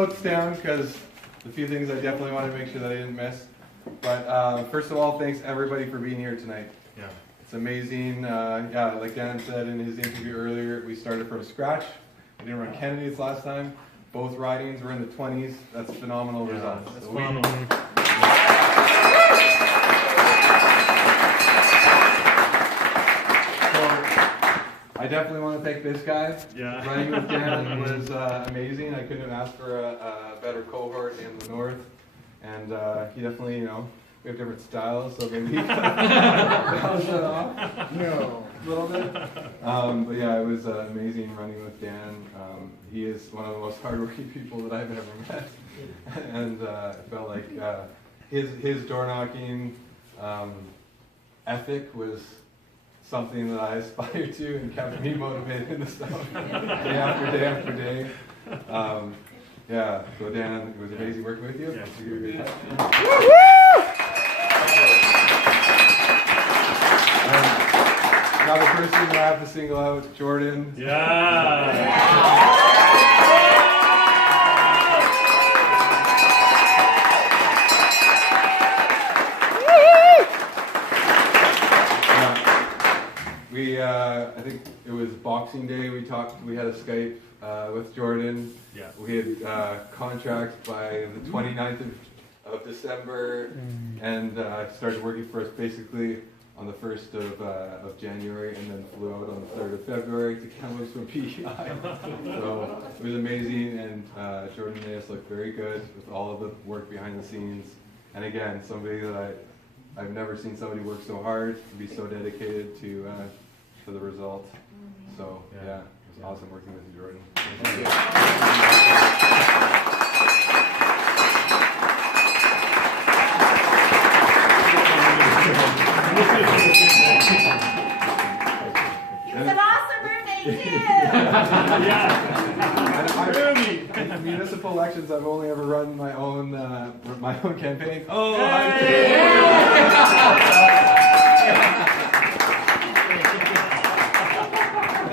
notes down because a few things I definitely wanted to make sure that I didn't miss. But first of all, thanks everybody for being here tonight. Yeah. It's amazing. Yeah, like Dan said in his interview earlier, we started from scratch. We didn't run candidates last time. Both ridings were in the 20s. That's phenomenal results. That's so phenomenal. I definitely want to thank this guy. Yeah. Running with Dan was amazing. I couldn't have asked for a better cohort in the north. And he definitely, you know, we have different styles, so maybe he kind of balanced that off. No. A little bit. But yeah, it was amazing running with Dan. He is one of the most hardworking people that I've ever met. And I felt like his door knocking ethic was something that I aspired to and kept me motivated in the stuff day after day after day. Yeah, so Dan, it was amazing working with you. Yeah. So give you a big hand. Another person I have to single out, Jordan. I think it was Boxing Day. We had a Skype with Jordan. Yeah. We had contracts by the 29th of December, and started working for us basically on the 1st of January, and then flew out on the 3rd of February to Kamloops from PEI. So it was amazing, and Jordan made us look very good with all of the work behind the scenes. And again, somebody that I've never seen somebody work so hard, be so dedicated to the result. So yeah, it was awesome working with you, Jordan. Thank you. It's an awesome roommate too. Yeah. In municipal elections, I've only ever run my own campaign. Oh,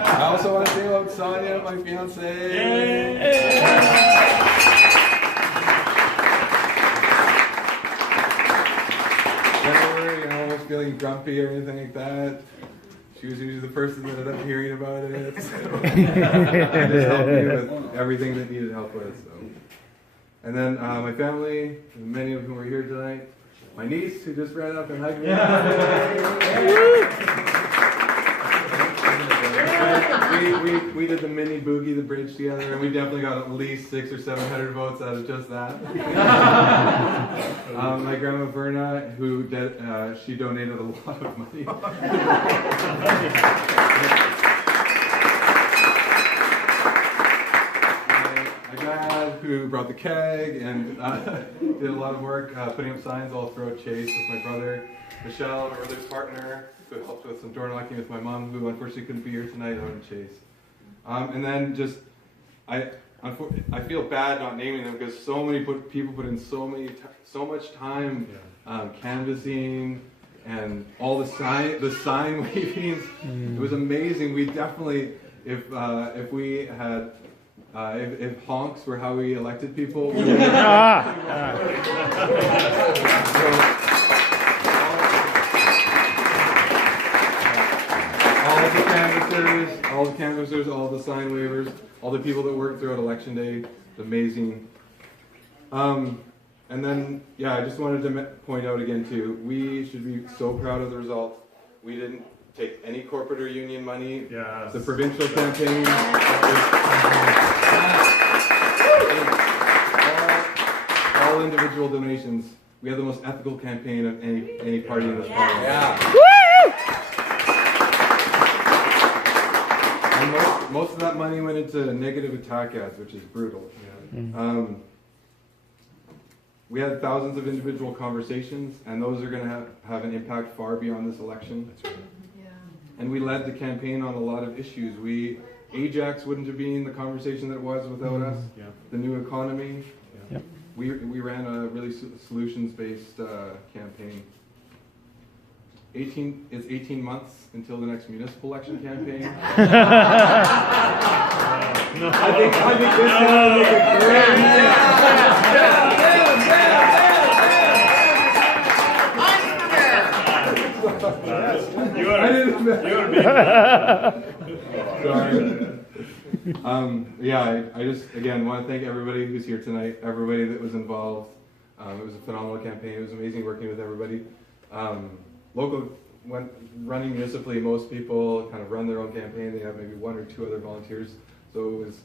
I also want to say hello to Sonia, my fiance. Never, you know, feeling grumpy or anything like that. She was usually the person that ended up hearing about it. So I just helped me with everything that needed help with. So. And then my family, many of whom are here tonight. My niece, who just ran up and hugged me. We did the mini boogie, the bridge together, and we definitely got at least 600 or 700 votes out of just that. My grandma Verna, who she donated a lot of money. My dad, who brought the keg and did a lot of work putting up signs all throughout Chase with my brother. Michelle, my brother's partner, who helped with some door knocking with my mom, who unfortunately couldn't be here tonight out in Chase. And then just, I feel bad not naming them because so many people put in so much time canvassing and all the sign wavings. It was amazing. We definitely, if we had. If honks were how we elected people, we would all the canvassers, all the sign waivers, all the people that worked throughout Election Day, it's amazing. And then, yeah, I just wanted to point out again too, we should be so proud of the result. We didn't take any corporate or union money. Yes. The provincial campaign. All individual donations. We had the most ethical campaign of any party in this parliament. Yeah. And most of that money went into negative attack ads, which is brutal. We had thousands of individual conversations, and those are going to have an impact far beyond this election. That's right. And we led the campaign on a lot of issues. Ajax wouldn't have been the conversation that it was without us. Yeah. The new economy. Yeah. We ran a really solutions-based campaign. it's 18 months until the next municipal election campaign. No. I think this is going to make a Sorry. Yeah, I just, again, want to thank everybody who's here tonight, everybody that was involved. It was a phenomenal campaign. It was amazing working with everybody. Running municipally, most people kind of run their own campaign. They have maybe 1 or 2 other volunteers. So it was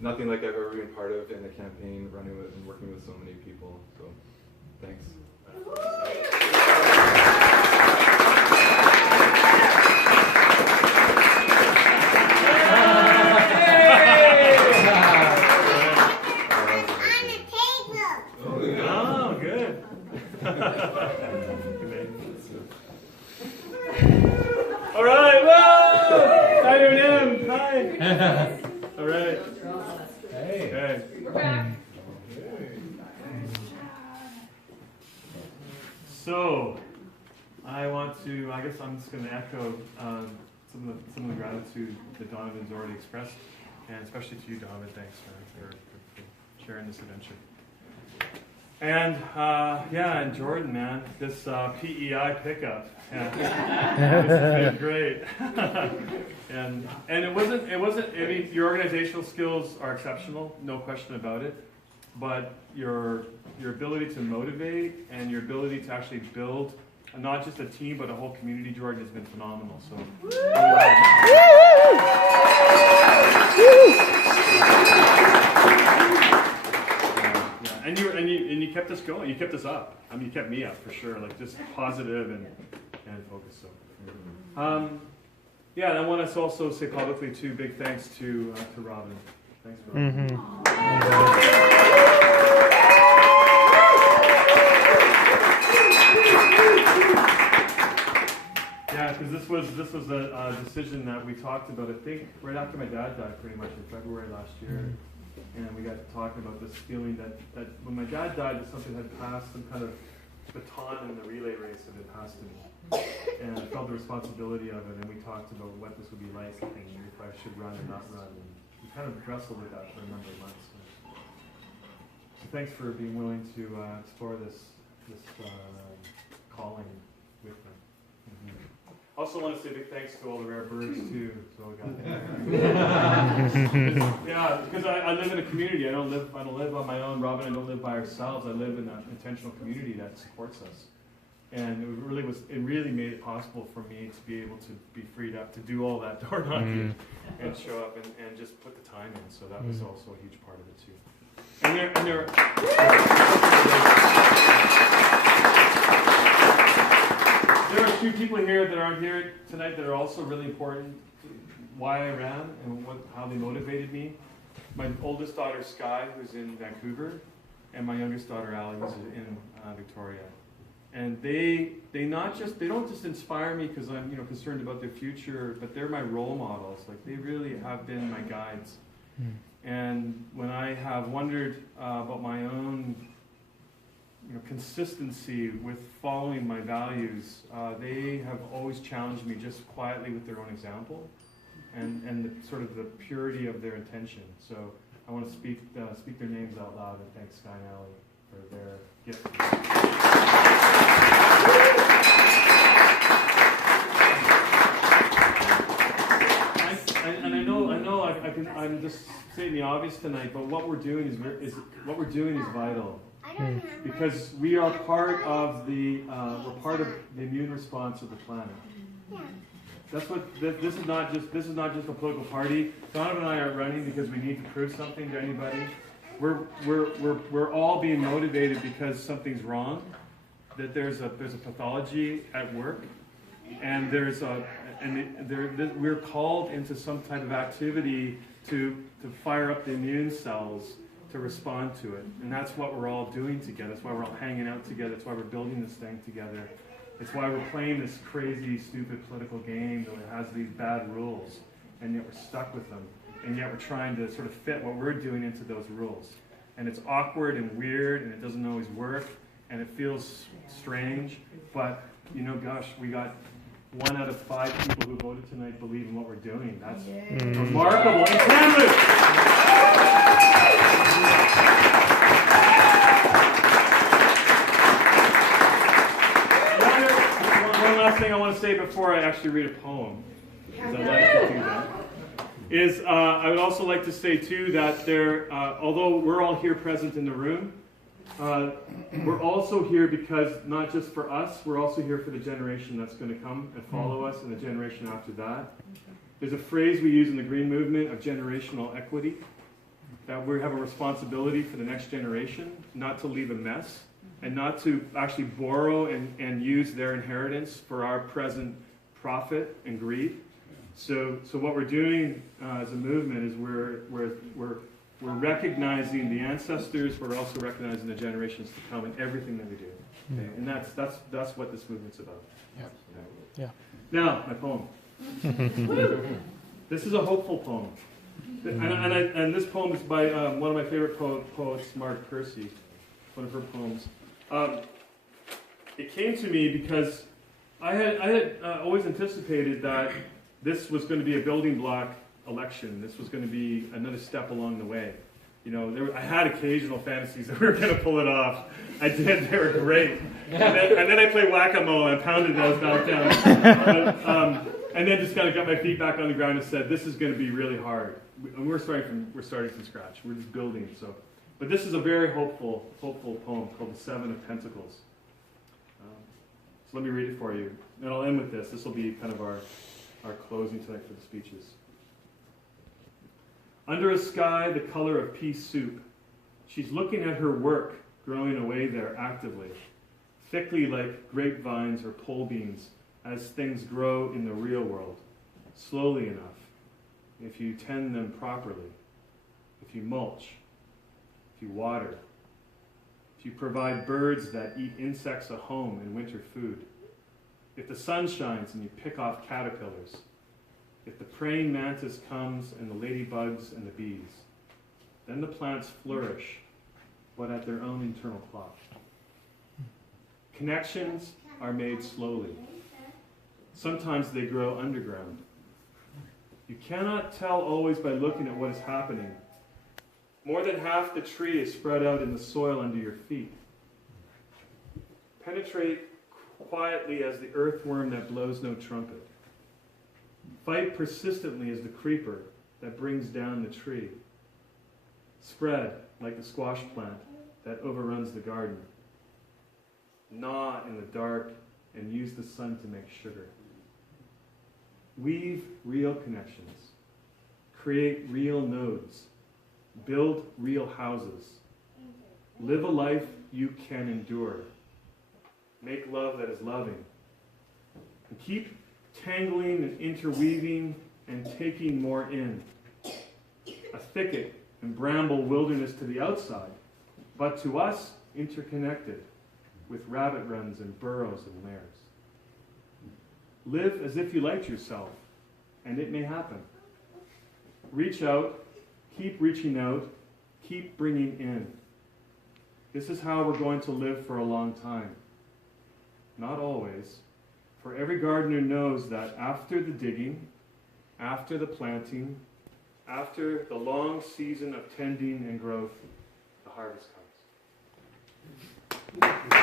nothing like I've ever been part of in a campaign, running with and working with so many people. So thanks. Oh, good. All right, whoa! Hi, Eminem. Hi. All right. Hey. Okay. We're back. So, I guess I'm just going to echo some of the gratitude that Donovan's already expressed, and especially to you, Donovan. Thanks for sharing this adventure. And and Jordan, man, this PEI pickup, this has been great. and it wasn't. I mean, your organizational skills are exceptional, no question about it. But your ability to motivate and your ability to actually build not just a team but a whole community, Jordan, has been phenomenal. So. And you kept us going. You kept us up. I mean, you kept me up for sure. Like just positive and focused. So, and I want to also say publicly too, big thanks to Robin. Thanks, Robin. Yeah, because this was a decision that we talked about. I think right after my dad died, pretty much in February last year. And we got to talking about this feeling that when my dad died, that something had passed, some kind of baton in the relay race that had passed to me. And I felt the responsibility of it, and we talked about what this would be like and if I should run or not run. And we kind of wrestled with that for a number of months. So thanks for being willing to explore this calling with me. Also want to say big thanks to all the rare birds too. So yeah, because I live in a community. I don't live on my own. Robin and I don't live by ourselves. I live in an intentional community that supports us, and it really made it possible for me to be able to be freed up to do all that door knocking and show up and just put the time in. So that was also a huge part of it too. And there are a few people here that aren't here tonight that are also really important to why I ran and how they motivated me. My oldest daughter, Sky, who's in Vancouver, and my youngest daughter, Allie, who's in Victoria. And they don't just inspire me because I'm concerned about their future, but they're my role models. Like they really have been my guides. And when I have wondered about my own consistency with following my values, they have always challenged me just quietly with their own example and the sort of the purity of their intention. So I want to speak their names out loud and thank Sky and Allie for their gift. And I know I'm just saying the obvious tonight, but what we're doing is vital. Because we are part of the immune response of the planet. That's what this is not just a political party. Donovan and I aren't running because we need to prove something to anybody. We're all being motivated because something's wrong. That there's a pathology at work, and we're called into some type of activity to fire up the immune cells to respond to it. And that's what we're all doing together. That's why we're all hanging out together. That's why we're building this thing together. It's why we're playing this crazy, stupid political game that has these bad rules, and yet we're stuck with them. And yet we're trying to sort of fit what we're doing into those rules. And it's awkward and weird, and it doesn't always work, and it feels strange, but you know, gosh, we got 1 out of 5 people who voted tonight believe in what we're doing. That's remarkable. In Kamloops! One last thing I want to say before I actually read a poem, because I like to do that, is I would also like to say too that although we're all here present in the room, we're also here because not just for us, we're also here for the generation that's going to come and follow us and the generation after that. There's a phrase we use in the Green Movement of generational equity, that we have a responsibility for the next generation, not to leave a mess, and not to actually borrow and use their inheritance for our present profit and greed. So what we're doing as a movement is we're recognizing the ancestors. We're also recognizing the generations to come in everything that we do, okay? And that's what this movement's about. Yeah. Now, my poem. This is a hopeful poem, and this poem is by one of my favorite poets, Margaret Percy. One of her poems. It came to me because I had always anticipated that this was going to be a building block election. This was going to be another step along the way. You know, I had occasional fantasies that we were going to pull it off. I did. They were great. And then I played whack-a-mole and pounded those back down. And then just kind of got my feet back on the ground and said, this is going to be really hard. We're starting from scratch. We're just building. But this is a very hopeful poem called The Seven of Pentacles. So let me read it for you. And I'll end with this. This will be kind of our closing tonight for the speeches. Under a sky the color of pea soup, she's looking at her work growing away there actively, thickly like grapevines or pole beans as things grow in the real world, slowly enough, if you tend them properly, if you mulch, if you water, if you provide birds that eat insects a home and winter food, if the sun shines and you pick off caterpillars, if the praying mantis comes and the ladybugs and the bees, then the plants flourish, but at their own internal clock. Connections are made slowly. Sometimes they grow underground. You cannot tell always by looking at what is happening. More than half the tree is spread out in the soil under your feet. Penetrate quietly as the earthworm that blows no trumpet. Fight persistently as the creeper that brings down the tree. Spread like the squash plant that overruns the garden. Gnaw in the dark and use the sun to make sugar. Weave real connections. Create real nodes. Build real houses. Live a life you can endure. Make love that is loving. And keep tangling and interweaving and taking more in. A thicket and bramble wilderness to the outside, but to us interconnected with rabbit runs and burrows and lairs. Live as if you liked yourself, and it may happen. Reach out, keep reaching out, keep bringing in. This is how we're going to live for a long time. Not always, for every gardener knows that after the digging, after the planting, after the long season of tending and growth, the harvest comes.